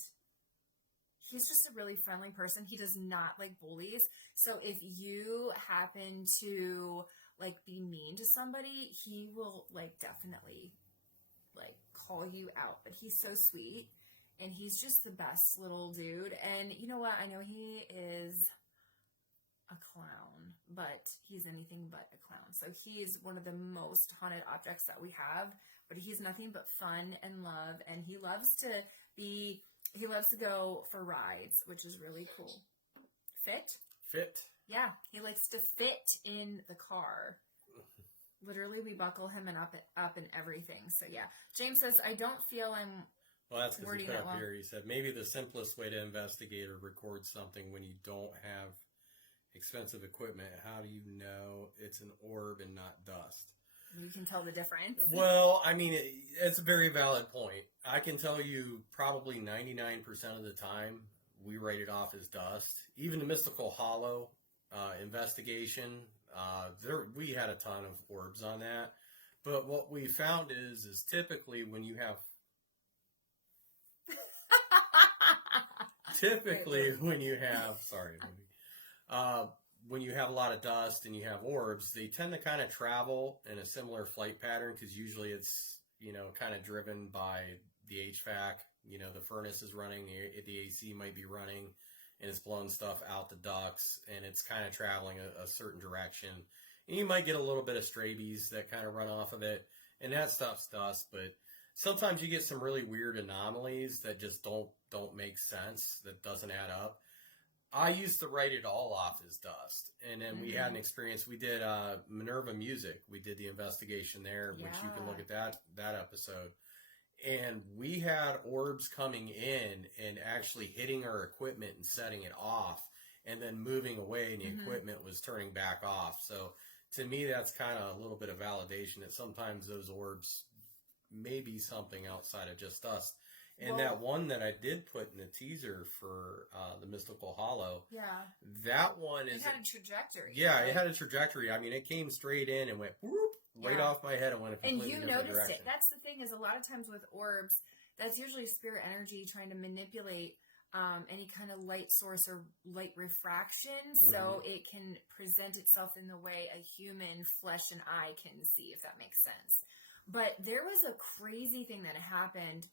he's just a really friendly person. He does not like bullies. So if you happen to like be mean to somebody, he will like definitely like call you out. But he's so sweet, and he's just the best little dude. And you know what? I know he is a clown, but he's anything but a clown. So he is one of the most haunted objects that we have, but he's nothing but fun and love, and he loves to go for rides, which is really cool. Fit? Yeah, he likes to fit in the car. Literally, we buckle him up and everything. So yeah, James says, I don't feel I'm Well, that's because he wording put it up well. here. He said maybe the simplest way to investigate or record something when you don't have expensive equipment. How do you know it's an orb and not dust? You can tell the difference. Well, I mean, it's a very valid point. I can tell you probably 99% of the time we write it off as dust. Even the Mystical Hollow investigation, we had a ton of orbs on that. But what we found is typically when you have when you have a lot of dust and you have orbs, they tend to kind of travel in a similar flight pattern because usually it's, kind of driven by the HVAC. The furnace is running, the AC might be running, and it's blowing stuff out the ducts, and it's kind of traveling a certain direction. And you might get a little bit of strabies that kind of run off of it, and that stuff's dust, but sometimes you get some really weird anomalies that just don't make sense, that doesn't add up. I used to write it all off as dust, and then we had an experience. We did Minerva Music. We did the investigation there, which you can look at that episode. And we had orbs coming in and actually hitting our equipment and setting it off, and then moving away, and the equipment was turning back off. So to me, that's kind of a little bit of validation that sometimes those orbs may be something outside of just dust. And that one that I did put in the teaser for the Mystical Hollow, that one is... It had a trajectory. Yeah, it had a trajectory. I mean, it came straight in and went whoop, right off my head and went a completely different direction. And you noticed it. That's the thing, is a lot of times with orbs, that's usually spirit energy trying to manipulate any kind of light source or light refraction, so it can present itself in the way a human flesh and eye can see, if that makes sense. But there was a crazy thing that happened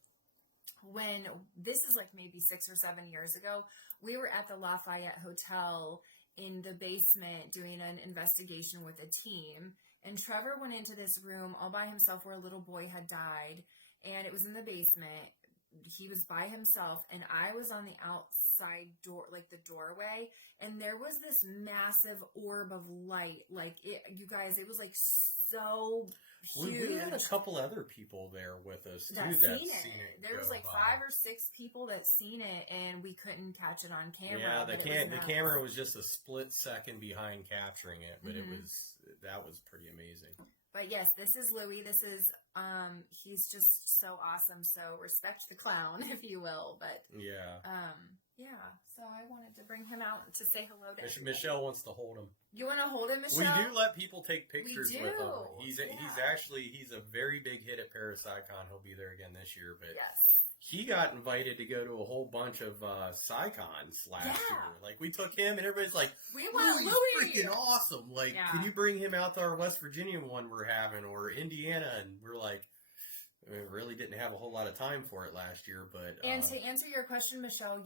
when, this is like maybe 6 or 7 years ago. We were at the Lafayette Hotel in the basement doing an investigation with a team, and Trevor went into this room all by himself where a little boy had died, and it was in the basement. He was by himself, and I was on the outside door, like the doorway, and there was this massive orb of light. Like, you guys, it was like so huge. We had a couple other people there with us too that seen it. There was like 5 or 6 people that seen it, and we couldn't catch it on camera. Yeah, the camera was just a split second behind capturing it, but that was pretty amazing. But yes, this is Louis. This is he's just so awesome. So respect the clown, if you will. But yeah. So I wanted to bring him out to say hello to everybody. Michelle wants to hold him. You want to hold him, Michelle? We do let people take pictures with him. He's a very big hit at Parapsychon. He'll be there again this year, but he got invited to go to a whole bunch of Psychons last year. Like, we took him, and everybody's like, "We want Louis! Freaking awesome! Like, can you bring him out to our West Virginia one we're having, or Indiana?" And we're like, we really didn't have a whole lot of time for it last year, but... And to answer your question, Michelle,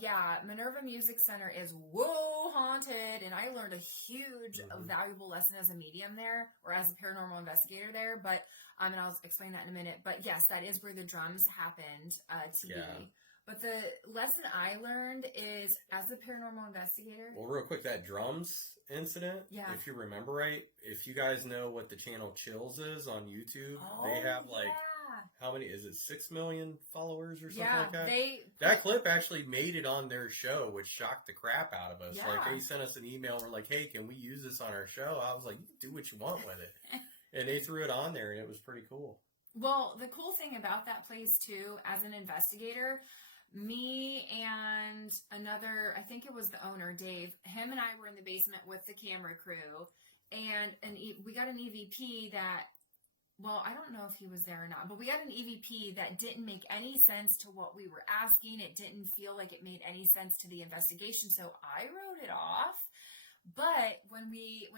Minerva Music Center is haunted, and I learned a huge, valuable lesson as a medium there, or as a paranormal investigator there, but, and I'll explain that in a minute, but yes, that is where the drums happened, But the lesson I learned is, as a paranormal investigator... Well, real quick, that drums incident, if you remember right, if you guys know what the channel Chills is on YouTube, they have, how many, is it 6 million followers or something like that? That clip actually made it on their show, which shocked the crap out of us. Yeah. Like, they sent us an email, and we're like, "Hey, can we use this on our show?" I was like, "You can do what you want with it." And they threw it on there, and it was pretty cool. Well, the cool thing about that place, too, as an investigator, me and another, I think it was the owner, Dave, him and I were in the basement with the camera crew, and we got an EVP that... Well, I don't know if he was there or not, but we got an EVP that didn't make any sense to what we were asking. It didn't feel like it made any sense to the investigation, so I wrote it off. But when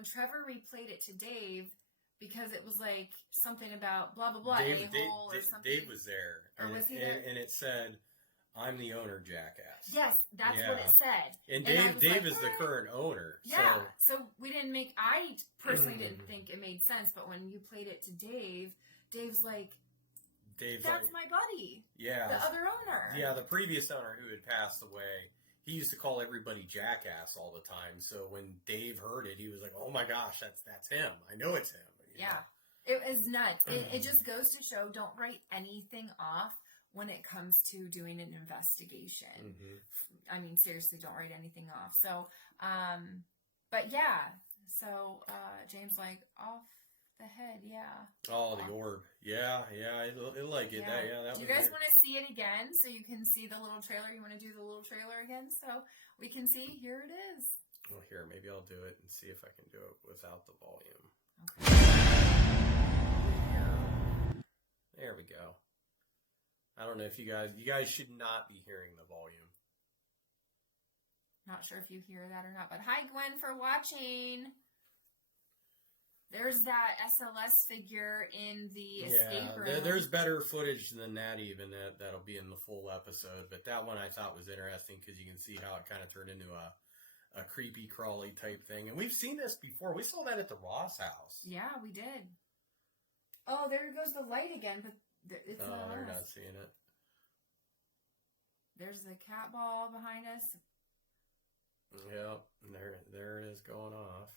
Trevor replayed it to Dave, because it was like something about blah, blah, blah, Dave or something. Dave was there. Or was he there? And it said, "I'm the owner, jackass." Yes, that's what it said. And Dave is the current owner. Yeah, so we didn't make... I personally didn't think it made sense, but when you played it to Dave, Dave's like, "That's my buddy." Yeah. The other owner. Yeah, the previous owner who had passed away, he used to call everybody jackass all the time. So when Dave heard it, he was like, "Oh my gosh, that's him. I know it's him." It was nuts. It just goes to show, don't write anything off when it comes to doing an investigation. I mean, seriously, don't write anything off. So, but James like, off the head, Oh, the orb. Yeah, it like it. That do you guys want to see it again so you can see the little trailer? You want to do the little trailer again so we can see? Here it is. Well, here, maybe I'll do it and see if I can do it without the volume. There we go. I don't know if you guys should not be hearing the volume. Not sure if you hear that or not, but hi Gwen for watching. There's that SLS figure in the escape room. There's better footage than that even that'll be in the full episode, but that one I thought was interesting because you can see how it kind of turned into a creepy crawly type thing. And we've seen this before. We saw that at the Ross house. Yeah, we did. Oh, there goes the light again, but it's not they're us. not seeing it. There's the cat ball behind us. Yep, there it is going off.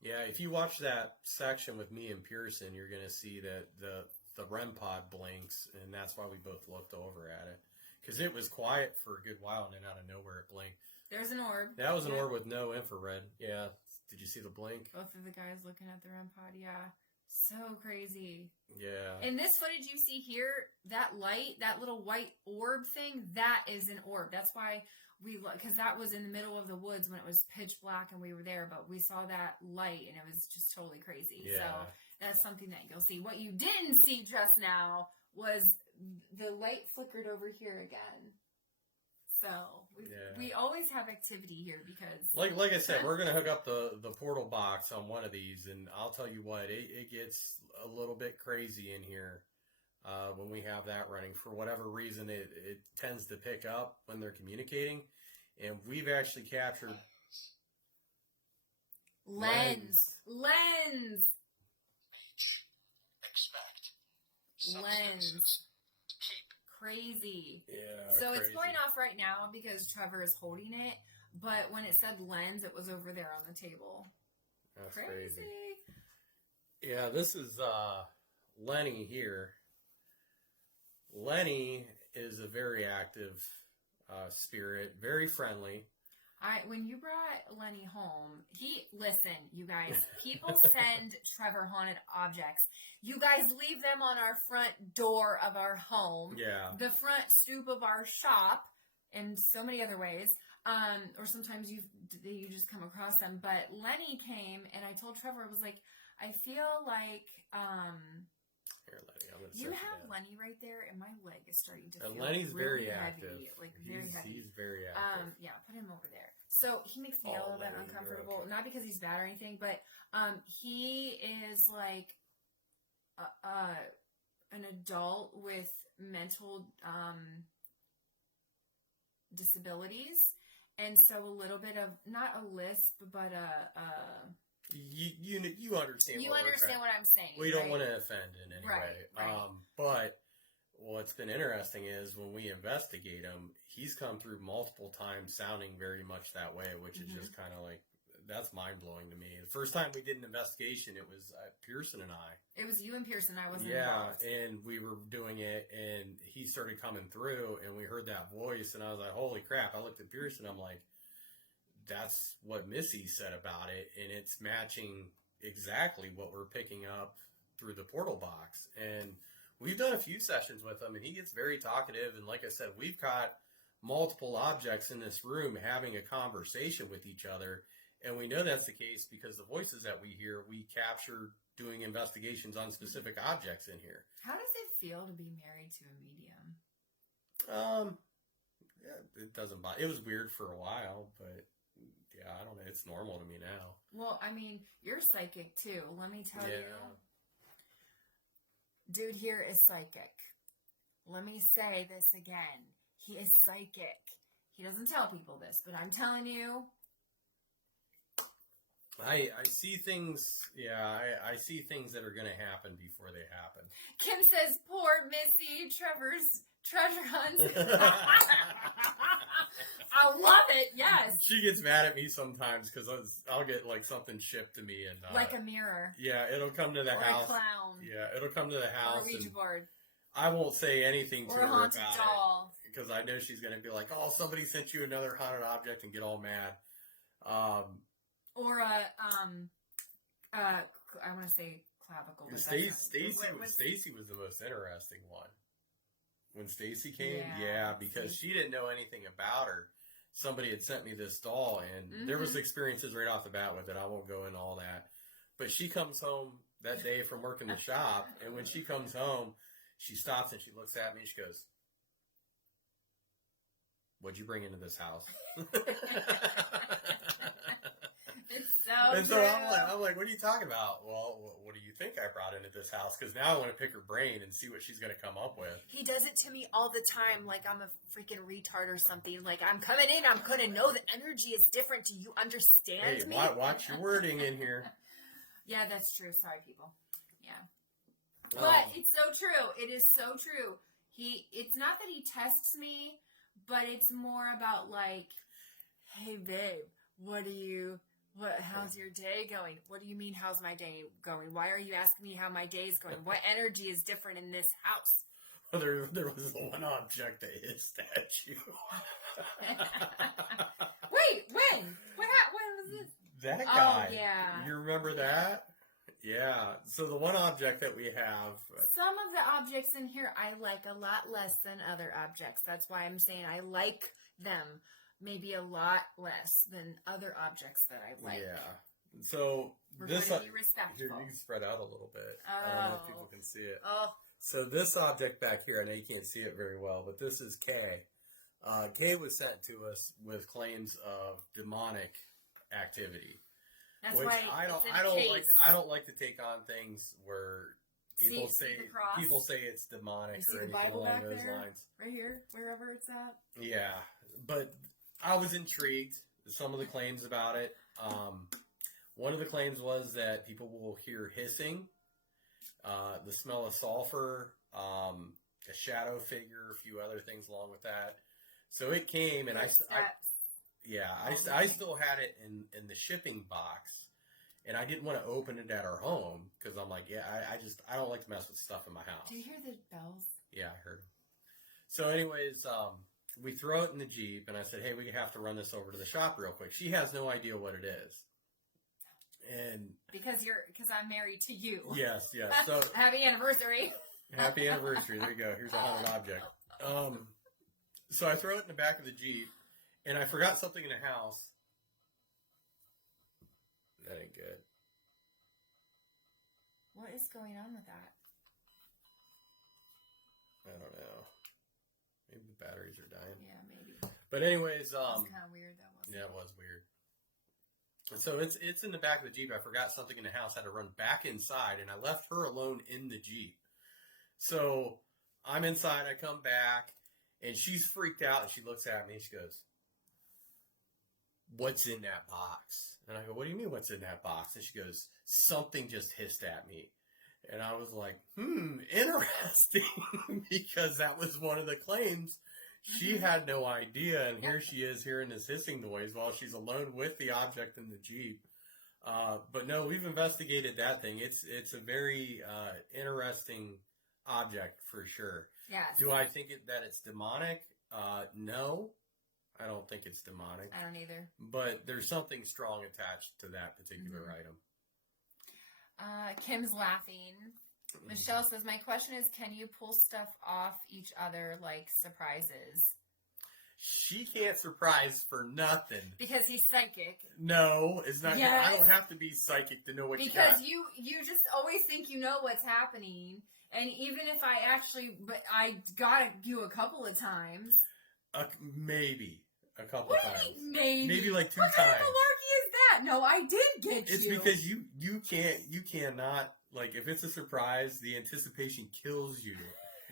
Yeah, if you watch that section with me and Pearson, you're going to see that the REM pod blinks, and that's why we both looked over at it. Because it was quiet for a good while, and then out of nowhere it blinked. There's an orb. That was an orb with no infrared. Yeah. Did you see the blink? Both of the guys looking at the REM pod, yeah. So crazy. Yeah. In this footage you see here, that light, that little white orb thing, that is an orb. That's why we look, because that was in the middle of the woods when it was pitch black and we were there, but we saw that light and it was just totally crazy. Yeah. So that's something that you'll see. What you didn't see just now was the light flickered over here again. So we always have activity here because... Like I said, we're going to hook up the portal box on one of these, and I'll tell you what, it gets a little bit crazy in here when we have that running. For whatever reason, it tends to pick up when they're communicating, and we've actually captured... Lens. Expect. Lens. Crazy. Yeah. So crazy. it's going off right now because Trevor is holding it. But when it said lens, it was over there on the table. That's crazy. Yeah, this is Lenny here. Lenny is a very active spirit, very friendly. When you brought Lenny home, listen, you guys, people send Trevor haunted objects. You guys leave them on our front door of our home, the front stoop of our shop, and so many other ways. Or sometimes you just come across them. But Lenny came, and I told Trevor, I was like, I feel like Here, Lenny, I'm gonna you have Lenny right there, and my leg is starting to feel Lenny's really very heavy, active. like very heavy. He's very active. Yeah, put him over there. So he makes me a little bit uncomfortable, not because he's bad or anything, but he is like an adult with mental disabilities, and so a little bit of not a lisp, but You understand. You understand what I'm saying. We don't want to offend in any way. Right. But what's been interesting is when we investigate him, he's come through multiple times sounding very much that way, which is just kind of like, that's mind-blowing to me. The first time we did an investigation, it was Pearson and I. It was you and Pearson. I wasn't involved. And we were doing it, and he started coming through, and we heard that voice, and I was like, holy crap. I looked at Pearson, I'm like, that's what Missy said about it, and it's matching exactly what we're picking up through the portal box. And we've done a few sessions with him, and he gets very talkative. And like I said, we've got multiple objects in this room having a conversation with each other. And we know that's the case because the voices that we hear, we capture doing investigations on specific objects in here. How does it feel to be married to a medium? Yeah, it doesn't bother. It was weird for a while, but yeah, I don't know. It's normal to me now. Well, I mean, you're psychic too. Let me tell you. Dude here is psychic. Let me say this again. He is psychic. He doesn't tell people this, but I'm telling you. I see things, I see things that are going to happen before they happen. Kim says, poor Missy, Trevor's treasure hunts. I love it, yes. She gets mad at me sometimes because I'll get like something shipped to me. And like a mirror. Yeah, it'll come to the house. Or a clown. Yeah, it'll come to the house. Or a Ouija board. I won't say anything to her about it. Or a haunted doll. Because I know she's going to be like, oh, somebody sent you another haunted object and get all mad. Or I want to say clavicle. Stacy was the most interesting one. When Stacy came, because she didn't know anything about her. Somebody had sent me this doll, and there was experiences right off the bat with it. I won't go into all that. But she comes home that day from working the shop, and when she comes home, she stops and she looks at me and she goes, "What'd you bring into this house?" And so I'm like, what are you talking about? Well, what do you think I brought into this house? Because now I want to pick her brain and see what she's going to come up with. He does it to me all the time, like I'm a freaking retard or something. Like, I'm coming in, I'm going to know the energy is different. Do you understand me? Watch your wording in here. Yeah, that's true. Sorry, people. Yeah. But it's so true. It is so true. It's not that he tests me, but it's more about like, hey, babe, how's your day going? What do you mean, how's my day going? Why are you asking me how my day is going? What energy is different in this house? Well, there was one object that hissed at you. Wait, when? When was this? That guy. Oh, yeah. You remember that? Yeah. So the one object that we have. Some of the objects in here I like a lot less than other objects. That's why I'm saying I like them. Maybe a lot less than other objects that I like. Yeah. So we're going to be respectful. Here, you can spread out a little bit. I don't know if people can see it. So this object back here, I know you can't see it very well, but this is Kay. Kay was sent to us with claims of demonic activity. That's which right. I don't like to take on things where people say it's demonic or anything along those lines. Right here, wherever it's at. Yeah, but I was intrigued with some of the claims about it. One of the claims was that people will hear hissing, the smell of sulfur, a shadow figure, a few other things along with that. So it came, and Yeah, I still had it in the shipping box, and I didn't want to open it at our home because I'm like, yeah, I don't like to mess with stuff in my house. Do you hear the bells? Yeah, I heard them. So, anyways, we throw it in the Jeep, and I said, hey, we have to run this over to the shop real quick. She has no idea what it is. And because I'm married to you. Yes. So happy anniversary. Happy anniversary. There you go. Here's a haunted object. So I throw it in the back of the Jeep, and I forgot something in the house. That ain't good. What is going on with that? I don't know. Maybe the batteries are dying. Yeah, maybe. But anyways, That's kind of weird, though. Wasn't yeah, it was weird. So it's in the back of the Jeep. I forgot something in the house. I had to run back inside, and I left her alone in the Jeep. So I'm inside. I come back, and she's freaked out, and she looks at me, and she goes, what's in that box? And I go, what do you mean what's in that box? And she goes, something just hissed at me. And I was like, interesting, because that was one of the claims. She had no idea, and here she is hearing this hissing noise while she's alone with the object in the Jeep. But no, we've investigated that thing. It's a very interesting object for sure. Yes. Do I think that it's demonic? No, I don't think it's demonic. I don't either. But there's something strong attached to that particular item. Kim's laughing. Michelle says, my question is, can you pull stuff off each other like surprises? She can't surprise for nothing. Because he's psychic. No, it's not. Yes. I don't have to be psychic to know what you got. Because you just always think you know what's happening. And even if I got you a couple of times. Maybe a couple of times. Maybe like 2 what times. What kind of malarkey is that? No, I did get It's because you cannot, like, if it's a surprise, the anticipation kills you.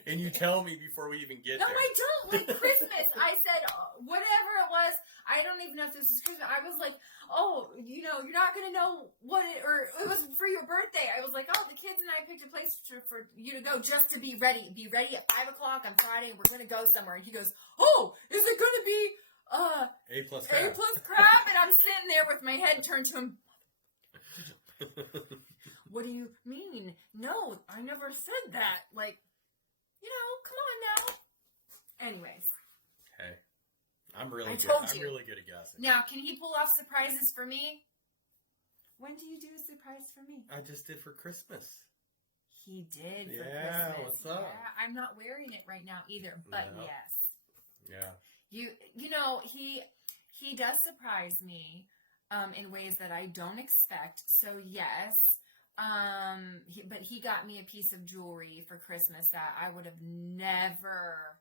And you tell me before we even get there. No, I don't. Like Christmas. I said, whatever it was, I don't even know if this was Christmas. I was like, oh, you're not going to know or it was for your birthday. I was like, oh, the kids and I picked a place for you to go just to be ready. Be ready at 5 o'clock on Friday, and we're going to go somewhere. And he goes, oh, is it going to be A plus crab? And I'm sitting there with my head turned to him. What do you mean? No, I never said that. Like, come on now. Anyways. Hey, I'm really good. Told you. I'm really good at guessing. Now, can he pull off surprises for me? When do you do a surprise for me? I just did for Christmas. He did for Christmas. Yeah, what's up? Yeah, I'm not wearing it right now either, but No. yes. Yeah. He does surprise me in ways that I don't expect. So yes. But he got me a piece of jewelry for Christmas that I would have never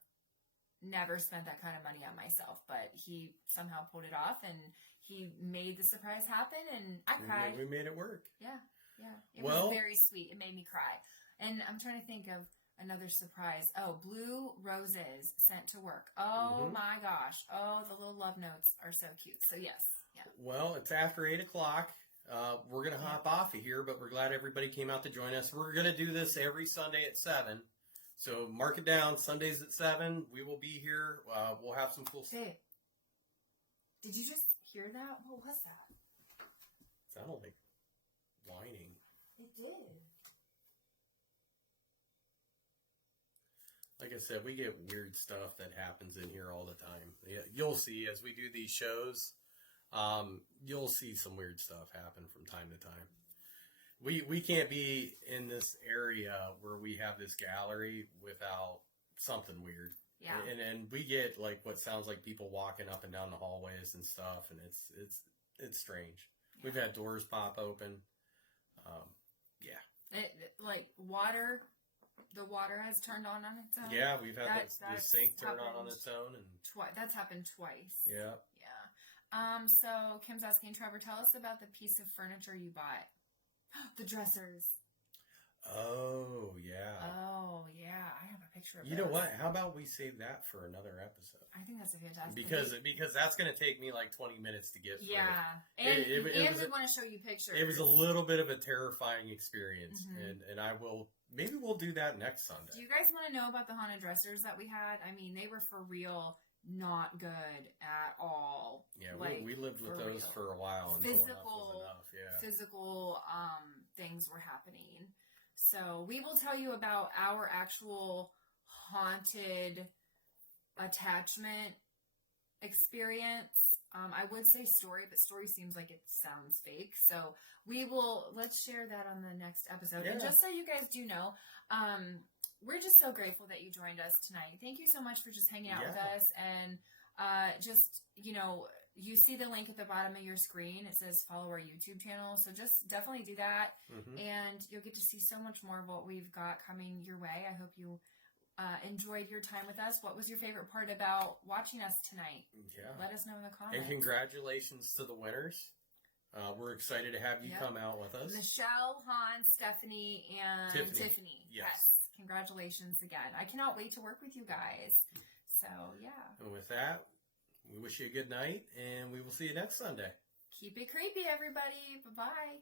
spent that kind of money on myself. But he somehow pulled it off, and he made the surprise happen, and I cried. We made it work. Yeah. It was very sweet. It made me cry. And I'm trying to think of another surprise. Oh, blue roses sent to work. Oh my gosh. Oh, the little love notes are so cute. So yes. Yeah. Well, it's after 8 o'clock. We're going to hop off of here, but we're glad everybody came out to join us. We're going to do this every Sunday at 7. So mark it down, Sundays at 7. We will be here. We'll have some cool stuff. Hey, did you just hear that? What was that? Sounded like whining. It did. Like I said, we get weird stuff that happens in here all the time. You'll see as we do these shows. You'll see some weird stuff happen from time to time. We can't be in this area where we have this gallery without something weird. Yeah. And we get like what sounds like people walking up and down the hallways and stuff, and it's strange. Yeah. We've had doors pop open. Like water. The water has turned on its own. Yeah, we've had the sink turn on its own, and that's happened twice. Yeah. So Kim's asking, Trevor, tell us about the piece of furniture you bought. The dressers. Oh, yeah. I have a picture of it. You know what? How about we save that for another episode? I think that's a fantastic Because that's going to take me like 20 minutes to get through. Yeah. And we want to show you pictures. It was a little bit of a terrifying experience. And maybe we'll do that next Sunday. Do you guys want to know about the haunted dressers that we had? I mean, they were for real. not good at all. Yeah, like, we lived with for those real. for a while until enough was Physical, enough. Yeah. physical things were happening. So we will tell you about our actual haunted attachment experience. I would say story, but story seems like it sounds fake. So let's share that on the next episode. Yeah. And just so you guys do know, we're just so grateful that you joined us tonight. Thank you so much for just hanging out with us. And just, you see the link at the bottom of your screen. It says follow our YouTube channel. So just definitely do that. Mm-hmm. And you'll get to see so much more of what we've got coming your way. I hope you enjoyed your time with us. What was your favorite part about watching us tonight? Yeah. Let us know in the comments. And congratulations to the winners. We're excited to have you come out with us. Michelle, Han, Stephanie, and Tiffany. Yes. Congratulations again. I cannot wait to work with you guys. So, yeah. And with that, we wish you a good night, and we will see you next Sunday. Keep it creepy, everybody. Bye-bye.